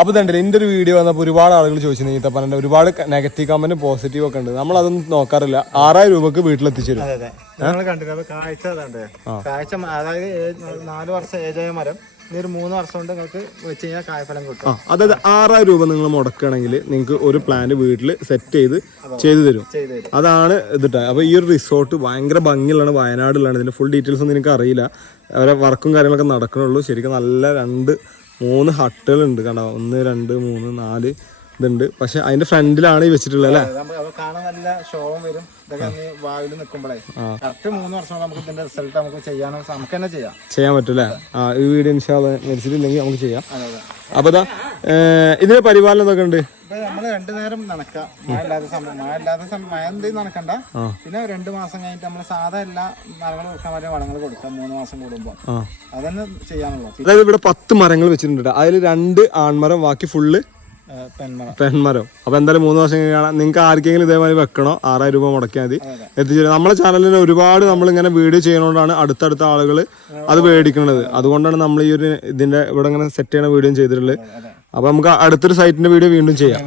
അപ്പൊ തന്നെ എന്റെ ഒരു വീഡിയോ വന്നപ്പോൾ ഒരുപാട് ആളുകൾ ചോദിച്ചു ഈത്തപ്പനന്റെ ഒരുപാട് നെഗറ്റീവ് കമന്റ് പോസിറ്റീവ് ഒക്കെ ഉണ്ട്. നമ്മൾ അതൊന്നും നോക്കാറില്ല. 6000 രൂപക്ക് വീട്ടിലെത്തിച്ചു തരും. കാഴ്ച കാഴ്ച അതായത് 4 വർഷം ഏജായ മരം 3 വർഷം കൊണ്ട് നിങ്ങൾക്ക് വെച്ച് കഴിഞ്ഞാൽ കായ്ഫലം കിട്ടും. അതായത് 6000 രൂപ നിങ്ങൾ മുടക്കുകയാണെങ്കിൽ നിങ്ങൾക്ക് ഒരു പ്ലാന്റ് വീട്ടിൽ സെറ്റ് ചെയ്ത് തരും. അതാണ് ഇതിട്ടാ. അപ്പൊ ഈ ഒരു റിസോർട്ട് ഭയങ്കര ഭംഗിയുള്ളതാണ്, വയനാടുള്ളതാണ്. ഇതിന്റെ ഫുൾ ഡീറ്റെയിൽസ് ഒന്നും എനിക്ക് അറിയില്ല. അവരെ വർക്കും കാര്യങ്ങളൊക്കെ നടക്കണുള്ളൂ. ശരിക്കും നല്ല 2-3 ഹട്ടുകൾ ഉണ്ട്. കണ്ടോ, 1 2 3 4 ഇതുണ്ട്. പക്ഷെ അതിന്റെ ഫ്രണ്ടിലാണ് ഈ വെച്ചിട്ടുള്ളത് അല്ലേ? കാണാൻ നല്ല ഷോവും വരും. ഇതൊക്കെ വായിൽ നിൽക്കുമ്പോഴേ കറക്റ്റ് 3 വർഷം നമുക്ക് ഇതിന്റെ റിസൾട്ട് നമുക്ക് ചെയ്യാനും നമുക്ക് തന്നെ ചെയ്യാൻ പറ്റും അല്ലേ? ഈ വീഡിയോ മരിച്ചിട്ടില്ലെങ്കിൽ നമുക്ക് ചെയ്യാം. അപ്പൊ ഇതിന്റെ പരിപാലനം എന്തൊക്കെ ഉണ്ട്? നമ്മള് 2 നേരം നനക്കാം. മഴ എന്തെങ്കിലും നനക്കണ്ട. പിന്നെ 2 മാസം കഴിഞ്ഞിട്ട് നമ്മള് സാധാ എല്ലാ മരങ്ങൾ കൊടുക്കാൻ പറ്റിയ വളങ്ങൾ കൊടുക്കാം 3 മാസം കൂടുമ്പോ. അതന്നെ ചെയ്യാനുള്ളൂ. അതായത് ഇവിടെ 10 മരങ്ങൾ വെച്ചിട്ടുണ്ട്. അതിൽ 2 ആൺമരം, ബാക്കി ഫുള്ള് പെൺമരം. അപ്പൊ എന്തായാലും 3 വർഷം കാണാം. നിങ്ങൾക്ക് ആർക്കെങ്കിലും ഇതേമാതിരി വെക്കണോ 6000 രൂപ മുടക്കിയാൽ മതി, എത്തിച്ചു. നമ്മളെ ചാനലിൽ ഒരുപാട് നമ്മളിങ്ങനെ വീഡിയോ ചെയ്യുന്നതുകൊണ്ടാണ് അടുത്തടുത്ത ആളുകൾ അത് മേടിക്കുന്നത്. അതുകൊണ്ടാണ് നമ്മൾ ഈ ഒരു ഇതിന്റെ ഇവിടെ ഇങ്ങനെ സെറ്റ് ചെയ്യണ വീഡിയോ ചെയ്തിട്ടുള്ളത്. അപ്പൊ നമുക്ക് അടുത്തൊരു സൈറ്റിന്റെ വീഡിയോ വീണ്ടും ചെയ്യാം.